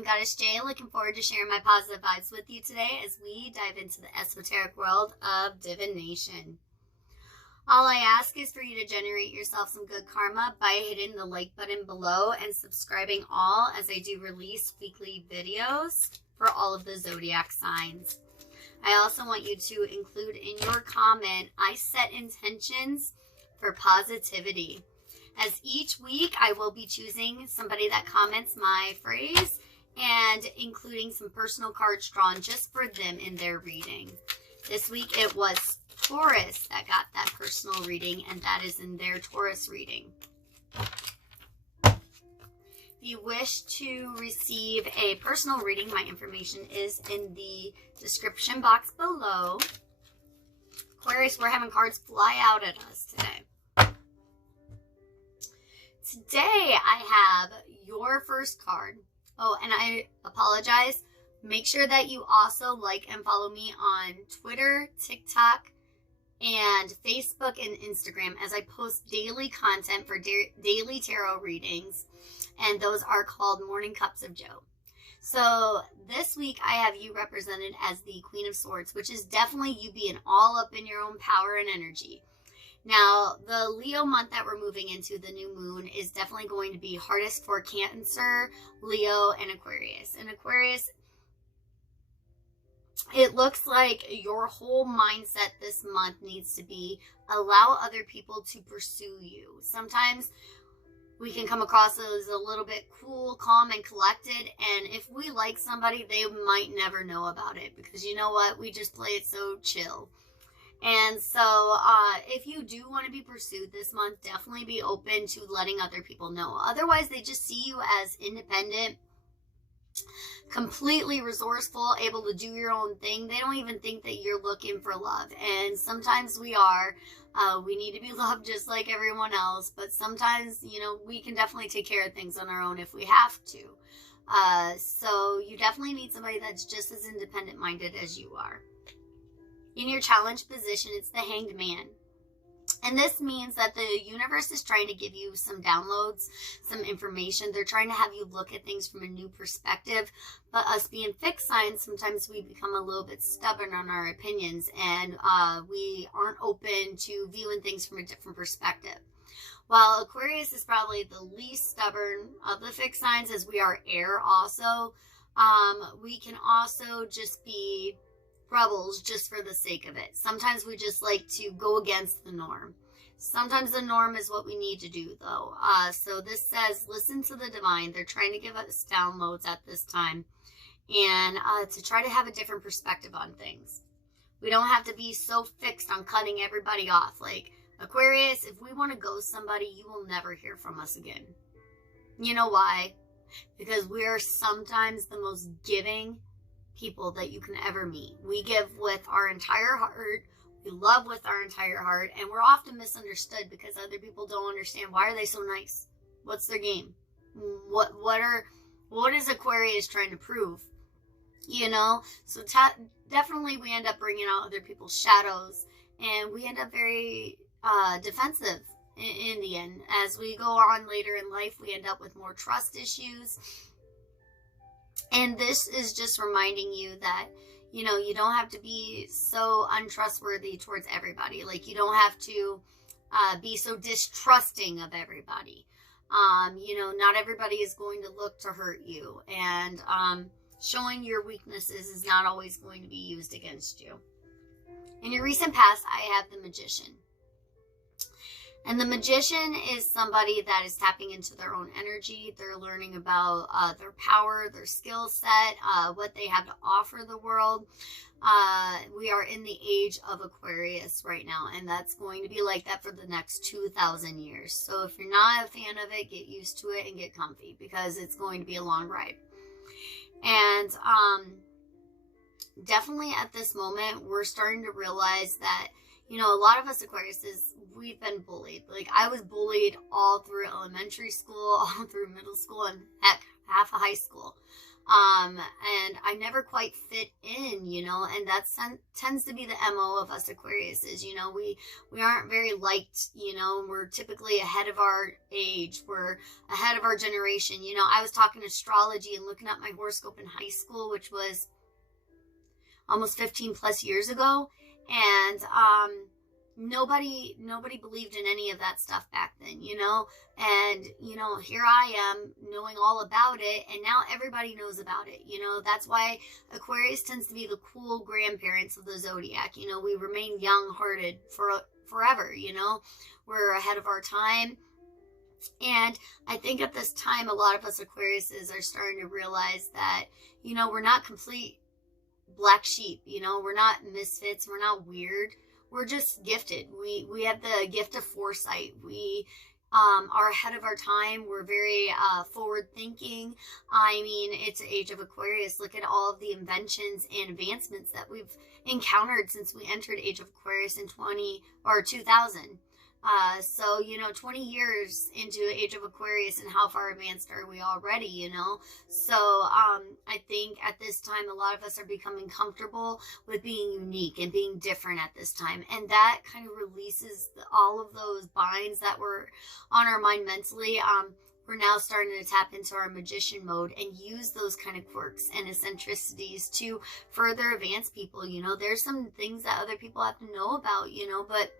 I'm Goddess Jay, looking forward to sharing my positive vibes with you today as we dive into the esoteric world of divination. All I ask is for you to generate yourself some good karma by hitting the like button below and subscribing all, as I do release weekly videos for all of the zodiac signs. I also want you to include in your comment, I set intentions for positivity. As each week, I will be choosing somebody that comments my phrase and including some personal cards drawn just for them in their reading. This week, it was Taurus that got that personal reading, and that is in their Taurus reading. If you wish to receive a personal reading, my information is in the description box below. Aquarius, we're having cards fly out at us today. Today, I have your first card. Oh, and I apologize. Make sure that you also like and follow me on Twitter, TikTok, and Facebook and Instagram, as I post daily content for daily tarot readings. And those are called Morning Cups of Joe. So this week, I have you represented as the Queen of Swords, which is definitely you being all up in your own power and energy. Now, the Leo month that we're moving into, the new moon, is definitely going to be hardest for Cancer, Leo, and Aquarius. And Aquarius, it looks like your whole mindset this month needs to be allow other people to pursue you. Sometimes we can come across as a little bit cool, calm, and collected. And if we like somebody, they might never know about it because you know what? We just play it so chill. And so if you do want to be pursued this month, definitely be open to letting other people know. Otherwise, they just see you as independent, completely resourceful, able to do your own thing. They don't even think that you're looking for love. And sometimes we are. We need to be loved just like everyone else. But sometimes, you know, we can definitely take care of things on our own if we have to. So you definitely need somebody that's just as independent-minded as you are. In your challenge position, it's the Hanged Man. And this means that the universe is trying to give you some downloads, some information. They're trying to have you look at things from a new perspective. But us being fixed signs, sometimes we become a little bit stubborn on our opinions. And we aren't open to viewing things from a different perspective. While Aquarius is probably the least stubborn of the fixed signs, as we are air also, we can also just be rebels just for the sake of it. Sometimes we just like to go against the norm. Sometimes the norm is what we need to do, though. So this says, listen to the divine. They're trying to give us downloads at this time and to try to have a different perspective on things. We don't have to be so fixed on cutting everybody off. Like Aquarius, if we want to ghost somebody, you will never hear from us again. You know why? Because we are sometimes the most giving people that you can ever meet. We give with our entire heart. We love with our entire heart, and we're often misunderstood because other people don't understand. Why are they so nice? What's their game? What is Aquarius trying to prove? You know, so definitely we end up bringing out other people's shadows, and we end up very defensive in the end. As we go on later in life, we end up with more trust issues. And this is just reminding you that, you know, you don't have to be so untrustworthy towards everybody. Like, you don't have to be so distrusting of everybody. You know, not everybody is going to look to hurt you. And showing your weaknesses is not always going to be used against you. In your recent past, I have the Magician. And the Magician is somebody that is tapping into their own energy. They're learning about their power, their skill set, what they have to offer the world. We are in the age of Aquarius right now, and that's going to be like that for the next 2,000 years. So if you're not a fan of it, get used to it and get comfy because it's going to be a long ride. And definitely at this moment, we're starting to realize that, you know, a lot of us Aquariuses, we've been bullied. Like, I was bullied all through elementary school, all through middle school, and heck, half of high school. And and I never quite fit in, you know, and that tends to be the MO of us Aquariuses. You know, we aren't very liked, you know, we're typically ahead of our age, we're ahead of our generation. You know, I was talking astrology and looking at my horoscope in high school, which was almost 15 plus years ago, and nobody believed in any of that stuff back then, you know. And you know, here I am knowing all about it, and now everybody knows about it, you know. That's why Aquarius tends to be the cool grandparents of the zodiac. You know, we remain young-hearted for forever, you know. We're ahead of our time. And I think at this time, a lot of us Aquariuses are starting to realize that, you know, we're not complete black sheep, you know. We're not misfits, we're not weird. We're just gifted. We have the gift of foresight. We are ahead of our time. We're very forward thinking. I mean, it's the age of Aquarius. Look at all of the inventions and advancements that we've encountered since we entered age of Aquarius in 2000. So, you know, 20 years into age of Aquarius, and how far advanced are we already, you know? So, I think at this time, a lot of us are becoming comfortable with being unique and being different at this time. And that kind of releases all of those binds that were on our mind mentally. We're now starting to tap into our magician mode and use those kind of quirks and eccentricities to further advance people. You know, there's some things that other people have to know about, you know, but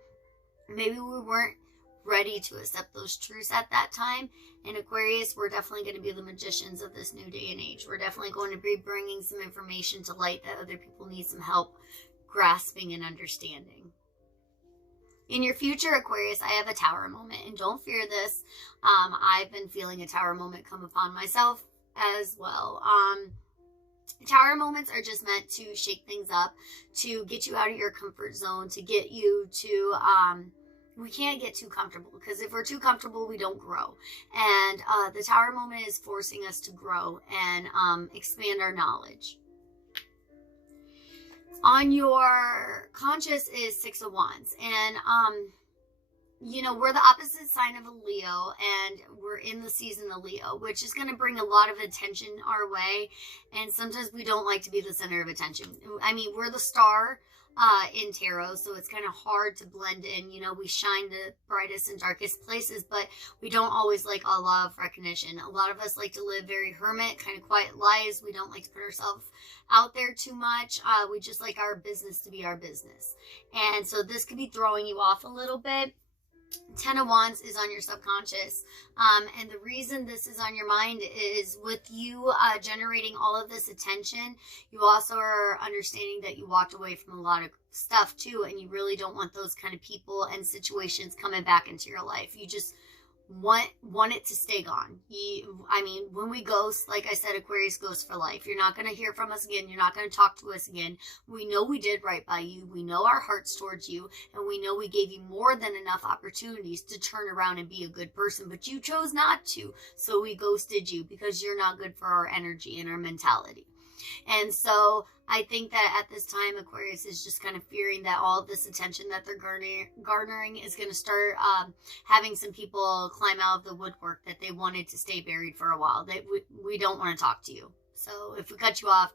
maybe we weren't ready to accept those truths at that time. In Aquarius, we're definitely going to be the magicians of this new day and age. We're definitely going to be bringing some information to light that other people need some help grasping and understanding. In your future, Aquarius, I have a tower moment, and don't fear this. I've been feeling a tower moment come upon myself as well. Tower moments are just meant to shake things up, to get you out of your comfort zone, to get you to, we can't get too comfortable, because if we're too comfortable, we don't grow. And the tower moment is forcing us to grow and expand our knowledge. On your conscious is 6 of Wands, and you know, we're the opposite sign of a Leo, and we're in the season of Leo, which is going to bring a lot of attention our way. And sometimes we don't like to be the center of attention. I mean, we're the star in tarot, so it's kind of hard to blend in. You know, we shine the brightest and darkest places, but we don't always like a lot of recognition. A lot of us like to live very hermit, kind of quiet lives. We don't like to put ourselves out there too much. We just like our business to be our business. And so this could be throwing you off a little bit. 10 of Wands is on your subconscious, and the reason this is on your mind is with you generating all of this attention, you also are understanding that you walked away from a lot of stuff too, and you really don't want those kind of people and situations coming back into your life. You just want it to stay gone. I mean, when we ghost, like I said, Aquarius ghosts for life. You're not going to hear from us again. You're not going to talk to us again. We know we did right by you. We know our hearts towards you, and we know we gave you more than enough opportunities to turn around and be a good person, but you chose not to. So we ghosted you because you're not good for our energy and our mentality. And so I think that at this time, Aquarius is just kind of fearing that all of this attention that they're garnering is going to start having some people climb out of the woodwork that they wanted to stay buried for a while. We don't want to talk to you. So if we cut you off,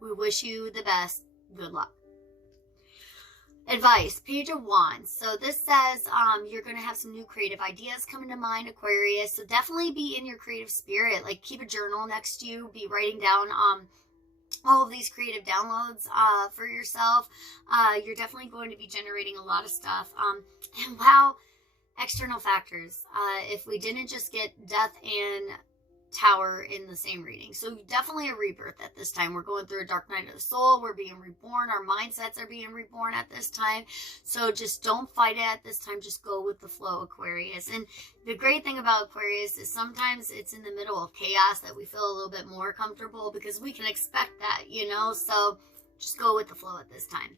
we wish you the best. Good luck. Advice, Page of Wands. So this says you're going to have some new creative ideas coming to mind, Aquarius. So definitely be in your creative spirit. Like, keep a journal next to you. Be writing down all of these creative downloads for yourself. You're definitely going to be generating a lot of stuff. And wow, external factors. If we didn't just get death and Tower in the same reading. So definitely a rebirth at this time. We're going through a dark night of the soul. We're being reborn. Our mindsets are being reborn at this time. So just don't fight it at this time. Just go with the flow, Aquarius. And the great thing about Aquarius is sometimes it's in the middle of chaos that we feel a little bit more comfortable, because we can expect that, you know. So just go with the flow at this time.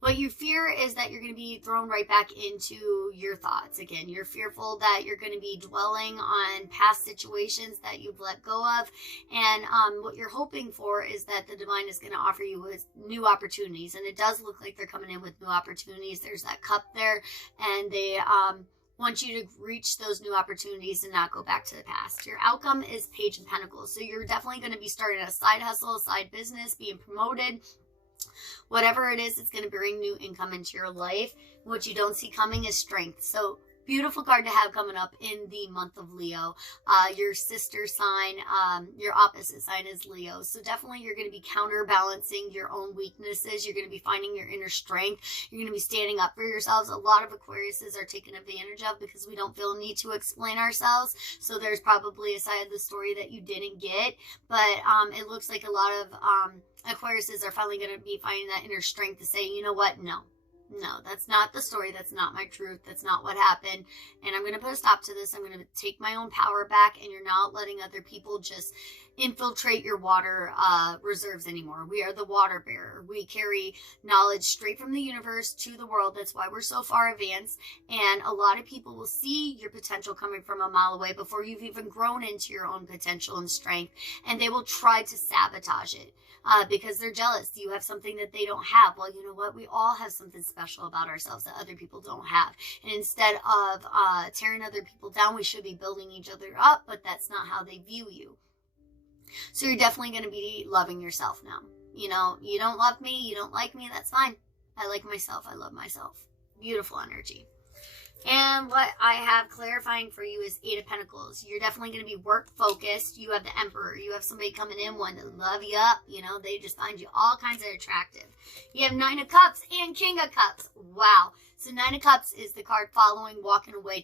What you fear is that you're going to be thrown right back into your thoughts again. You're fearful that you're going to be dwelling on past situations that you've let go of. And what you're hoping for is that the divine is going to offer you with new opportunities. And it does look like they're coming in with new opportunities. There's that cup there. And they wants you to reach those new opportunities and not go back to the past. Your outcome is Page of Pentacles. So you're definitely going to be starting a side hustle, a side business, being promoted. Whatever it is, it's going to bring new income into your life. What you don't see coming is strength. So beautiful card to have coming up in the month of Leo. Your sister sign, your opposite sign is Leo. So definitely you're going to be counterbalancing your own weaknesses. You're going to be finding your inner strength. You're going to be standing up for yourselves. A lot of Aquariuses are taken advantage of because we don't feel a need to explain ourselves. So there's probably a side of the story that you didn't get. But it looks like a lot of Aquariuses are finally going to be finding that inner strength to say, you know what, no, that's not the story. That's not my truth. That's not what happened. And I'm going to put a stop to this. I'm going to take my own power back, and you're not letting other people just infiltrate your water reserves anymore. We are the water bearer. We carry knowledge straight from the universe to the world. That's why we're so far advanced. And a lot of people will see your potential coming from a mile away before you've even grown into your own potential and strength. And they will try to sabotage it. Because they're jealous. You have something that they don't have. Well, you know what? We all have something special about ourselves that other people don't have. And instead of tearing other people down, we should be building each other up, but that's not how they view you. So you're definitely going to be loving yourself now. You know, you don't love me, you don't like me, that's fine. I like myself, I love myself. Beautiful energy. And what I have clarifying for you is Eight of Pentacles. You're definitely going to be work focused. You have the Emperor. You have somebody coming in wanting to love you up. You know, they just find you all kinds of attractive. You have Nine of Cups and King of Cups. Wow. So Nine of Cups is the card following walking away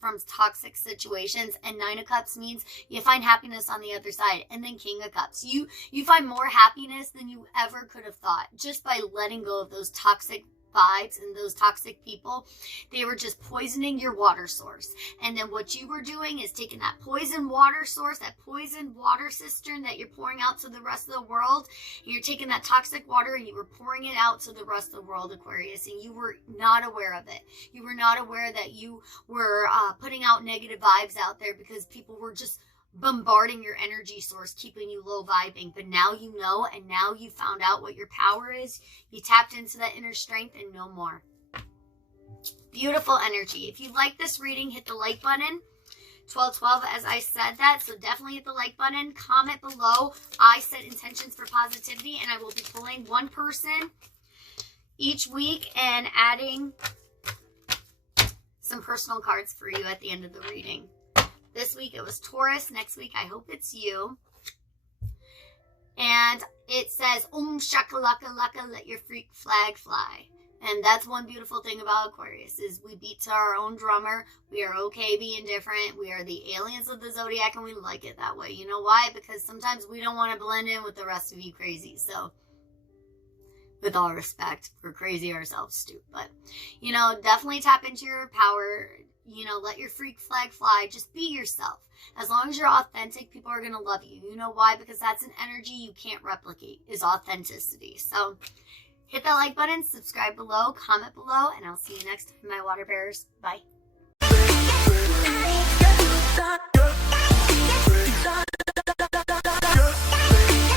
from toxic situations, and Nine of Cups means you find happiness on the other side. And then King of Cups, you find more happiness than you ever could have thought just by letting go of those toxic vibes and those toxic people. They were just poisoning your water source. And then what you were doing is taking that poison water source, that poison water cistern that you're pouring out to the rest of the world, and you're taking that toxic water and you were pouring it out to the rest of the world, Aquarius, and you were not aware of it. You were not aware that you were putting out negative vibes out there because people were just bombarding your energy source, keeping you low vibing. But now you know, and now you found out what your power is. You tapped into that inner strength and no more. Beautiful energy. If you like this reading, hit the like button. 1212 as I said that, so definitely hit the like button. Comment below. I set intentions for positivity, and I will be pulling one person each week and adding some personal cards for you at the end of the reading. This week it was Taurus. Next week I hope it's you. And it says, shakalaka laka, let your freak flag fly. And that's one beautiful thing about Aquarius is we beat to our own drummer. We are okay being different. We are the aliens of the zodiac, and we like it that way. You know why? Because sometimes we don't want to blend in with the rest of you crazy. So with all respect, we're crazy ourselves too. But, you know, definitely tap into your power. You know, let your freak flag fly. Just be yourself. As long as you're authentic, people are going to love you. You know why? Because that's an energy you can't replicate, is authenticity. So hit that like button, subscribe below, comment below, and I'll see you next time, my water bearers. Bye.